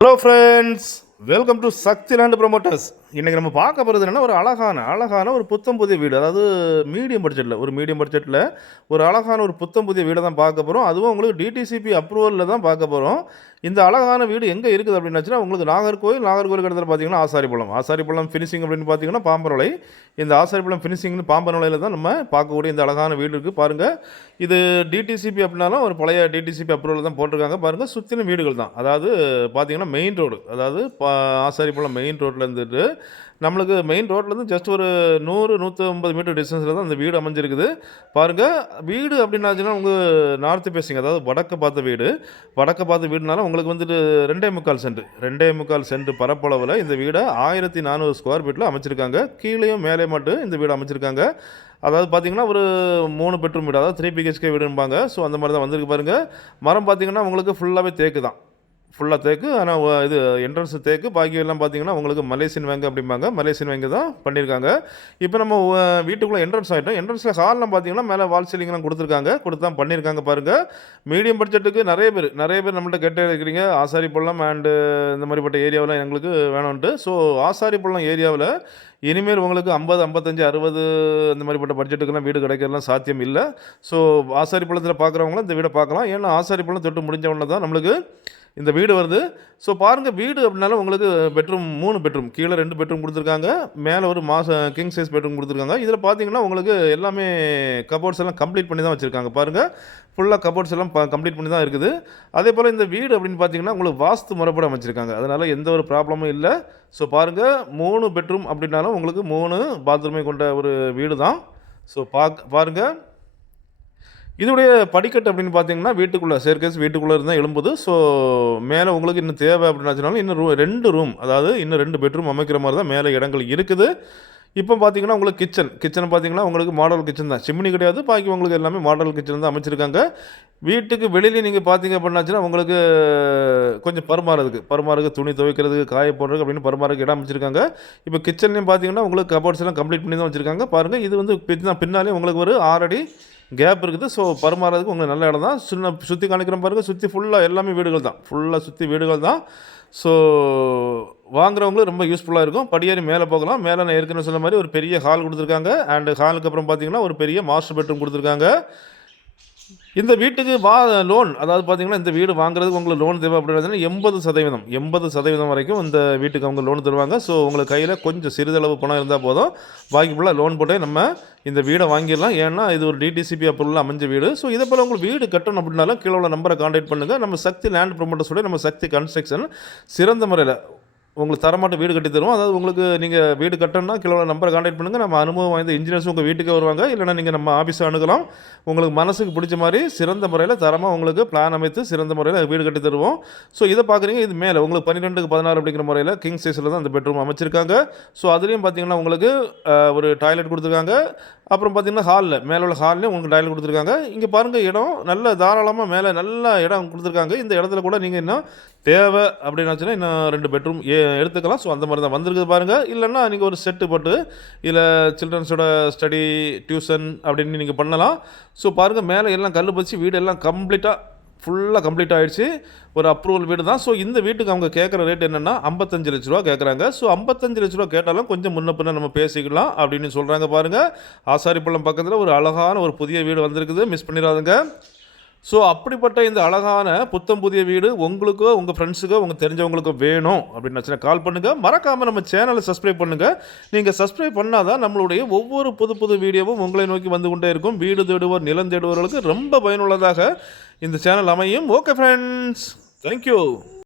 Hello friends welcome to Sakthi land promoters இன்றைக்கி நம்ம பார்க்க போகிறது என்னன்னா ஒரு அழகான அழகான ஒரு புத்தம் புதிய வீடு. அதாவது மீடியம் பட்ஜெட்டில் ஒரு மீடியம் பட்ஜெட்டில் ஒரு அழகான ஒரு புத்தம் புதிய வீடை தான் பார்க்க போகிறோம் அதுவும் உங்களுக்கு டிடிசிபி அப்ரூவலில் தான் பார்க்க போகிறோம் இந்த அழகான வீடு எங்கே இருக்குது அப்படின்னாச்சுன்னா உங்களுக்கு நாகர்கோவில் நாகர்கோவில் இடத்துல பார்த்தீங்கன்னா ஆசாரிப்பள்ளம். ஆசாரிப்பள்ளம் ஃபினிஷிங் அப்படின்னு பார்த்தீங்கன்னா பாம்பரவளை இந்த ஆசாரிப்பள்ளம் ஃபினிஷிங்னு பாம்பரவளையில் தான் நம்ம பார்க்கக்கூடிய இந்த அழகான வீடு இருக்குது பாருங்கள் இது டிடிசிபி அப்படின்னாலும் ஒரு பழைய டிடிசிபி அப்ரூவல் தான் போட்டிருக்காங்க. பாருங்கள் சுற்றின வீடுகள் தான். அதாவது பார்த்தீங்கன்னா மெயின் ரோடு அதாவது ஆசாரிப்பள்ளம் மெயின் ரோட்டில் இருந்துட்டு நம்மளுக்கு மெயின் ரோட்லேருந்து ஜஸ்ட் ஒரு நூறு நூற்றி ஐம்பது மீட்டர் டிஸ்டன்ஸில் தான் அந்த வீடு அமைஞ்சிருக்குது. பாருங்கள் வீடு அப்படின்னாச்சுன்னா உங்கள் நார்த்து பேசிங்க அதாவது வடக்கு பார்த்த வீடு வடக்கு பார்த்த வீடுனால உங்களுக்கு வந்துட்டு ரெண்டே முக்கால் சென்ட் ரெண்டே முக்கால் சென்ட் பரப்பளவில் இந்த வீடை ஆயிரத்தி நானூறு ஸ்கொயர் ஃபீட்டில் அமைச்சிருக்காங்க. கீழேயும் மேலே மட்டும் இந்த வீடு அமைச்சிருக்காங்க. அதாவது பார்த்தீங்கன்னா ஒரு மூணு பெட்ரூம் வீடு அதாவது த்ரீ பிஹெச்கே வீடும்பாங்க ஸோ அந்த மாதிரி தான் வந்திருக்கு பாருங்கள் மரம் பார்த்தீங்கன்னா உங்களுக்கு ஃபுல்லாகவே தேக்கு தான். ஃபுல்லாக தேக்கு ஆனால் இது என்ட்ரன்ஸ் தேக்கு பாக்கி எல்லாம் பார்த்தீங்கன்னா உங்களுக்கு மலேசியன் வேங்க அப்படிம்பாங்க. மலேசியன் வேங்க தான் பண்ணியிருக்காங்க இப்போ நம்ம வீட்டுக்குள்ளே என்ட்ரன்ஸ் ஆகிட்டோம் என்ட்ரன்ஸில் ஹால்லாம் பார்த்தீங்கன்னா மேலே வால் சீலிங்லாம் கொடுத்துருக்காங்க. கொடுத்தா பண்ணியிருக்காங்க பாருங்கள் மீடியம் பட்ஜெட்டுக்கு நிறைய பேர் நிறைய பேர் நம்மள்ட்ட கேட்டு இருக்கிறீங்க. ஆசாரி பள்ளம் அண்டு இந்த மாதிரிப்பட்ட ஏரியாவில் எங்களுக்கு வேணும்ன்ட்டு. ஸோ ஆசாரி பள்ளம் ஏரியாவில் இனிமேல் உங்களுக்கு ஐம்பது ஐம்பத்தஞ்சு அறுபது இந்த மாதிரிப்பட்ட பட்ஜெட்டுக்கெல்லாம் வீடு கிடைக்கிறதுலாம் சாத்தியம் இல்லை. ஸோ ஆசாரி பள்ளத்தில் பார்க்குறவங்களும் இந்த வீடை பார்க்கலாம் ஏன்னா ஆசாரி பள்ளம் தொட்டு முடிஞ்சவொன்னே தான் நம்மளுக்கு இந்த வீடு வருது. ஸோ பாருங்கள் வீடு அப்படின்னாலும் உங்களுக்கு பெட்ரூம் மூணு பெட்ரூம் கீழே ரெண்டு பெட்ரூம் கொடுத்துருக்காங்க. மேலே ஒரு மாச கிங் சைஸ் பெட்ரூம் கொடுத்துருக்காங்க. இதில் பார்த்தீங்கன்னா உங்களுக்கு எல்லாமே கபோர்ட்ஸ் எல்லாம் கம்ப்ளீட் பண்ணி தான் வச்சுருக்காங்க. பாருங்கள் ஃபுல்லாக கபோர்ட்ஸ் எல்லாம் கம்ப்ளீட் பண்ணி தான் இருக்குது. அதே போல் இந்த வீடு அப்படின்னு பார்த்தீங்கன்னா உங்களுக்கு வாஸ்து முறைப்பட அமைச்சிருக்காங்க. அதனால் எந்த ஒரு ப்ராப்ளமும் இல்லை. ஸோ பாருங்கள் மூணு பெட்ரூம் அப்படின்னாலும் உங்களுக்கு மூணு பாத்ரூமே கொண்ட ஒரு வீடு தான் ஸோ பார்க்க பாருங்கள் இதோடைய படிக்கட்டு அப்படின்னு பார்த்தீங்கன்னா வீட்டுக்குள்ளே சேர்க்கேஸ் வீட்டுக்குள்ளே இருந்தால் எழும்புது. ஸோ மேலே உங்களுக்கு இன்னும் தேவை அப்படின்னாச்சுனாலும் இன்னும் ரூ ரெண்டு ரூம் அதாவது இன்னும் ரெண்டு பெட்ரூம் அமைக்கிற மாதிரி தான் மேலே இடங்கள் இருக்குது. இப்போ பார்த்தீங்கன்னா உங்களுக்கு கிச்சன் கிச்சன் பார்த்தீங்கன்னா உங்களுக்கு மாடல் கிச்சன் தான். சிம்னி கிடையாது பாக்கி உங்களுக்கு எல்லாமே மாடல் கிச்சன் தான் அமைச்சிருக்காங்க. வீட்டுக்கு வெளியில் நீங்கள் பார்த்தீங்க அப்படின்னாச்சுன்னா உங்களுக்கு கொஞ்சம் பருமாறதுக்கு பருமாறுக்கு துணி துவைக்கிறதுக்கு காய போடுறதுக்கு அப்படின்னு பருமாறுக்கு இடம் அமைச்சிருக்காங்க. இப்போ கிச்சன்லேயும் பார்த்தீங்கன்னா உங்களுக்கு கபோர்ட்ஸ் எல்லாம் கம்ப்ளீட் பண்ணி தான் வச்சுருக்காங்க. பாருங்கள் இது வந்து பின்னா பின்னாலே உங்களுக்கு ஒரு ஆறடி கேப் இருக்குது. ஸோ பரிமாறதுக்கு உங்களுக்கு நல்ல இடம் தான் சின்ன சுற்றி காணிக்கிறோம் பாருங்கள் சுற்றி ஃபுல்லாக எல்லாமே வீடுகள் தான் ஃபுல்லாக சுற்றி வீடுகள் தான் ஸோ வாங்குறவங்களும் ரொம்ப யூஸ்ஃபுல்லாக இருக்கும். படியேறி மேலே போகலாம். மேலே நான் ஏற்கனவே சொன்ன மாதிரி ஒரு பெரிய ஹால் கொடுத்துருக்காங்க. அண்டு ஹாலுக்கு அப்புறம் பார்த்தீங்கன்னா ஒரு பெரிய மாஸ்டர் பெட்ரூம் கொடுத்துருக்காங்க. இந்த வீட்டுக்கு வா லோன் அதாவது பார்த்தீங்கன்னா இந்த வீடு வாங்குறதுக்கு உங்களுக்கு லோன் தேவை அப்படின்னா எண்பது சதவீதம். எண்பது சதவீதம் வரைக்கும் இந்த வீட்டுக்கு அவங்க லோன் தருவாங்க. ஸோ உங்களுக்கு கையில் கொஞ்சம் சிறிதளவு பணம் இருந்தால் போதும். பாக்கி ஃபுல்லாக லோன் போட்டே நம்ம இந்த வீடை வாங்கிடலாம். ஏன்னா இது ஒரு டிடிசிபி அப்ரூவல் அமைஞ்ச வீடு. ஸோ இதை போல் உங்களுக்கு வீடு கட்டணும் அப்படின்னாலும் கீழே உள்ள நம்பரை காண்டாக்ட் பண்ணுங்கள் நம்ம சக்தி லேண்ட் ப்ரொமோட்டர்ஸோட நம்ம சக்தி கன்ஸ்ட்ரக்ஷன் சிறந்த முறையில் உங்களுக்கு தரமாட்ட வீடு கட்டி தருவோம். அதாவது உங்களுக்கு நீங்கள் வீடு கட்டணும்னா கிலோ நம்பரை காண்டாக்ட் பண்ணுங்கள் நம்ம அனுபவம் வாய்ந்த இன்ஜினியர்ஸ் உங்கள் வீட்டுக்கு வருவாங்க. இல்லைனா நீங்கள் நம்ம ஆஃபீஸை அணுகலாம். உங்களுக்கு மனசுக்கு பிடிச்ச மாதிரி சிறந்த முறையில் தரமாக உங்களுக்கு பிளான் அமைத்து சிறந்த முறையில் வீடு கட்டி தருவோம். ஸோ இதை பார்க்குறீங்க இது மேலே உங்களுக்கு பன்னிரெண்டுக்கு பதினாறு அப்படிங்கிற முறையில் கிங் சைஸில் தான் அந்த பெட்ரூம் அமைச்சிருக்காங்க. ஸோ அதுலேயும் பார்த்தீங்கன்னா உங்களுக்கு ஒரு டாய்லெட் கொடுத்துருக்காங்க. அப்புறம் பார்த்தீங்கன்னா ஹாலில் மேலே உள்ள ஹாலில் உங்களுக்கு டயல் கொடுத்துருக்காங்க. இங்கே பாருங்கள் இடம் நல்ல தாராளமாக மேலே நல்ல இடம் கொடுத்துருக்காங்க. இந்த இடத்துல கூட நீங்கள் இன்னும் தேவை அப்படின்னாச்சுன்னா இன்னும் ரெண்டு பெட்ரூம் ஏ எடுத்துக்கலாம். ஸோ அந்த மாதிரி தான் வந்திருக்குது பாருங்கள் இல்லைன்னா நீங்கள் ஒரு செட்டு போட்டு இதில் சில்ட்ரன்ஸோட ஸ்டடி டியூஷன் அப்படின்னு நீங்கள் பண்ணலாம். ஸோ பாருங்கள் மேலே எல்லாம் கல் பச்சு வீடு எல்லாம் கம்ப்ளீட்டாக ஃபுல்லாக கம்ப்ளீட் ஆகிடுச்சு ஒரு அப்ரூவல் வீடு தான். ஸோ இந்த வீட்டுக்கு அவங்க கேட்குற ரேட் என்னென்னா ஐம்பத்தஞ்சு லட்ச ரூபா கேட்குறாங்க. ஸோ ஐம்பத்தஞ்சு லட்ச ரூபா கேட்டாலும் கொஞ்சம் முன்ன பின்ன நம்ம பேசிக்கலாம் அப்படின்னு சொல்கிறாங்க பாருங்கள் ஆசாரிப்பள்ளம் பக்கத்தில் ஒரு அழகான ஒரு புதிய வீடு வந்திருக்குது. மிஸ் பண்ணிடாதுங்க. ஸோ அப்படிப்பட்ட இந்த அழகான புத்தம் புதிய வீடு உங்களுக்கோ உங்கள் ஃப்ரெண்ட்ஸுக்கோ உங்கள் தெரிஞ்சவங்களுக்கோ வேணும் அப்படின்னு கால் பண்ணுங்கள் மறக்காமல் நம்ம சேனலை சப்ஸ்கிரைப் பண்ணுங்கள் நீங்கள் சப்ஸ்கிரைப் பண்ணால் தான் நம்மளுடைய ஒவ்வொரு புது புது வீடியோவும் உங்களை நோக்கி வந்து கொண்டே இருக்கும். வீடு தேடுவோர் நிலம் தேடுவோர்களுக்கு ரொம்ப பயனுள்ளதாக இந்த சேனல் அமையும். Okay friends thank you